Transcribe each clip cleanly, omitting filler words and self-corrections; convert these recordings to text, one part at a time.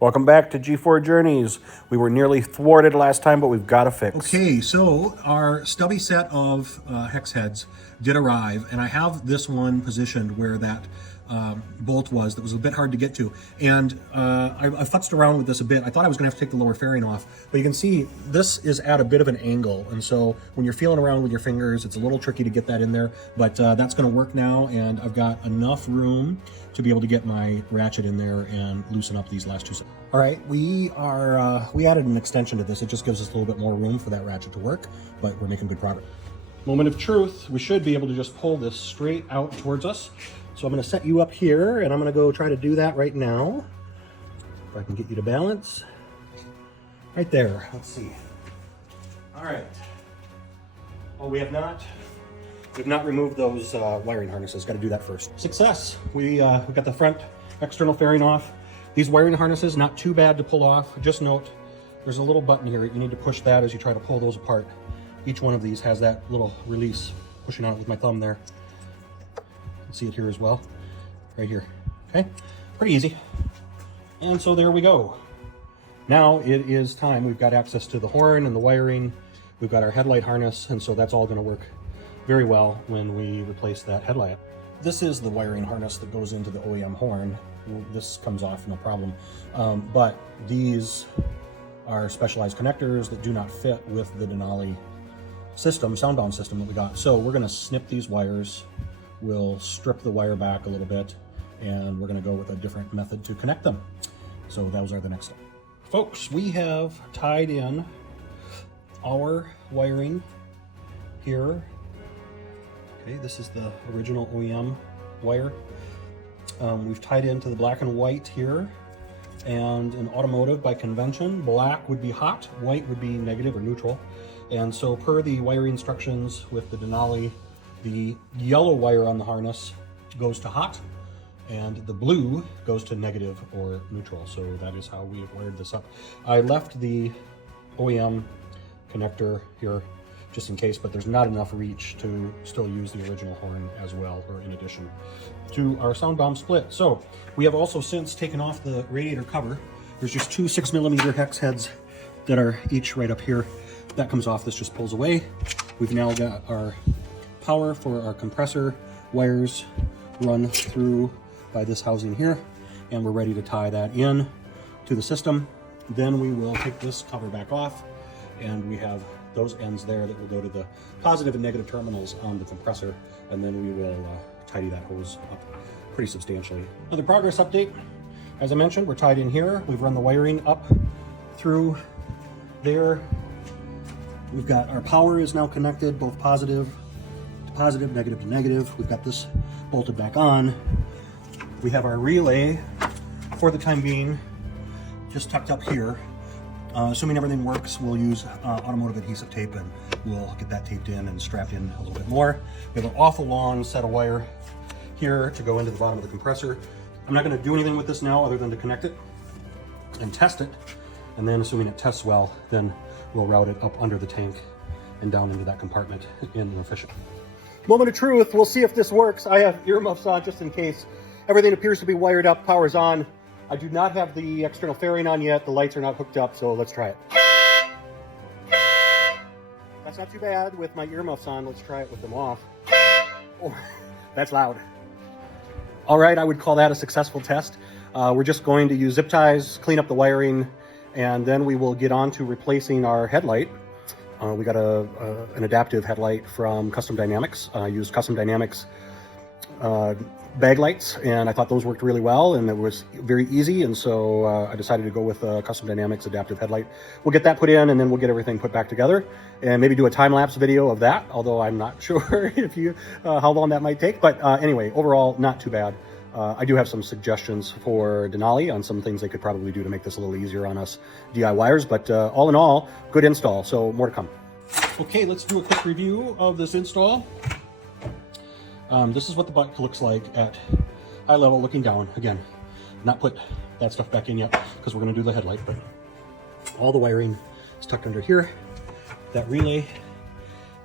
Welcome back to G4 Journeys. We were nearly thwarted last time, but we've got a fix. Okay, so our stubby set of hex heads did arrive, and I have this one positioned where that bolt was that was a bit hard to get to. And I futzed around with this a bit. I thought I was going to have to take the lower fairing off, but you can see this is at a bit of an angle. And so when you're feeling around with your fingers, it's a little tricky to get that in there, but that's going to work now. And I've got enough room to be able to get my ratchet in there and loosen up these last two sets. All right, we added an extension to this. It just gives us a little bit more room for that ratchet to work, but we're making good progress. Moment of truth, we should be able to just pull this straight out towards us. So I'm gonna set you up here and I'm gonna go try to do that right now. If I can get you to balance. Right there, let's see. All right. Oh, we've not removed those wiring harnesses. Got to do that first. Success. We got the front external fairing off. These wiring harnesses, not too bad to pull off. Just note, there's a little button here. You need to push that as you try to pull those apart. Each one of these has that little release. Pushing on it with my thumb there. You can see it here as well. Right here. Okay, pretty easy. And so there we go. Now it is time. We've got access to the horn and the wiring. We've got our headlight harness, and so that's all going to work very well when we replace that headlight. This is the wiring harness that goes into the OEM horn. This comes off no problem, but these are specialized connectors that do not fit with the Denali system, soundbound system that we got. So we're going to snip these wires. We'll strip the wire back a little bit, and we're going to go with a different method to connect them. So those are the next step. Folks, we have tied in our wiring here. Okay, this is the original OEM wire. We've tied into the black and white here, and in automotive by convention, black would be hot, white would be negative or neutral. And so per the wiring instructions with the Denali, the yellow wire on the harness goes to hot, and the blue goes to negative or neutral. So that is how we have wired this up. I left the OEM connector here just in case, but there's not enough reach to still use the original horn as well, or in addition to our soundbound split. So we have also since taken off the radiator cover. There's just two 6mm hex heads that are each right up here. That comes off, this just pulls away. We've now got our power for our compressor wires run through by this housing here, and we're ready to tie that in to the system. Then we will take this cover back off, and we have those ends there that will go to the positive and negative terminals on the compressor, and then we will tidy that hose up pretty substantially. Another progress update. As I mentioned, we're tied in here. We've run the wiring up through there. We've got our power is now connected, both positive to positive, negative to negative. We've got this bolted back on. We have our relay, for the time being, just tucked up here. Assuming everything works, we'll use automotive adhesive tape, and we'll get that taped in and strapped in a little bit more. We have an awful long set of wire here to go into the bottom of the compressor. I'm not going to do anything with this now other than to connect it and test it. And then assuming it tests well, then we'll route it up under the tank and down into that compartment in an efficient. Moment of truth, we'll see if this works. I have earmuffs on just in case. Everything appears to be wired up, power's on. I do not have the external fairing on yet. The lights are not hooked up, so let's try it. That's not too bad with my earmuffs on. Let's try it with them off. Oh, that's loud. All right, I would call that a successful test. We're just going to use zip ties, clean up the wiring, and then we will get on to replacing our headlight. We got an adaptive headlight from Custom Dynamics. I used Custom Dynamics bag lights, and I thought those worked really well, and it was very easy, and so I decided to go with Custom Dynamics adaptive headlight. We'll get that put in, and then we'll get everything put back together, and maybe do a time-lapse video of that, although I'm not sure if how long that might take. But anyway, overall, not too bad. I do have some suggestions for Denali on some things they could probably do to make this a little easier on us DIYers, but all in all, good install, so more to come. Okay, let's do a quick review of this install. This is what the butt looks like at eye level looking down. Again, not put that stuff back in yet because we're going to do the headlight, but all the wiring is tucked under here. That relay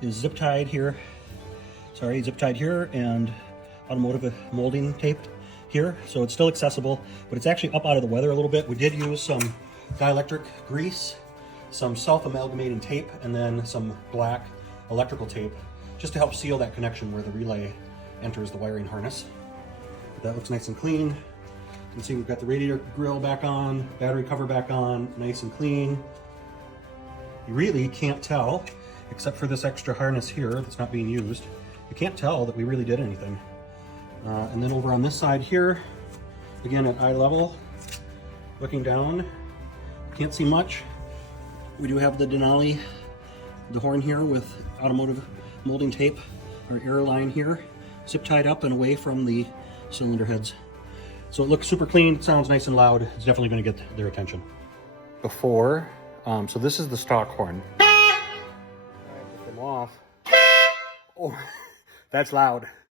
is zip tied here, and automotive molding tape here, so it's still accessible, but it's actually up out of the weather a little bit. We did use some dielectric grease, some self-amalgamating tape, and then some black electrical tape just to help seal that connection where the relay enters the wiring harness. But that looks nice and clean. You can see we've got the radiator grill back on, battery cover back on, nice and clean. You really can't tell, except for this extra harness here that's not being used, you can't tell that we really did anything. And then over on this side here, again at eye level, looking down, can't see much. We do have the Denali, the horn here with automotive molding tape, our air line here, zip tied up and away from the cylinder heads. So it looks super clean, it sounds nice and loud. It's definitely going to get their attention. Before, so this is the stock horn. I put them off. Oh, that's loud.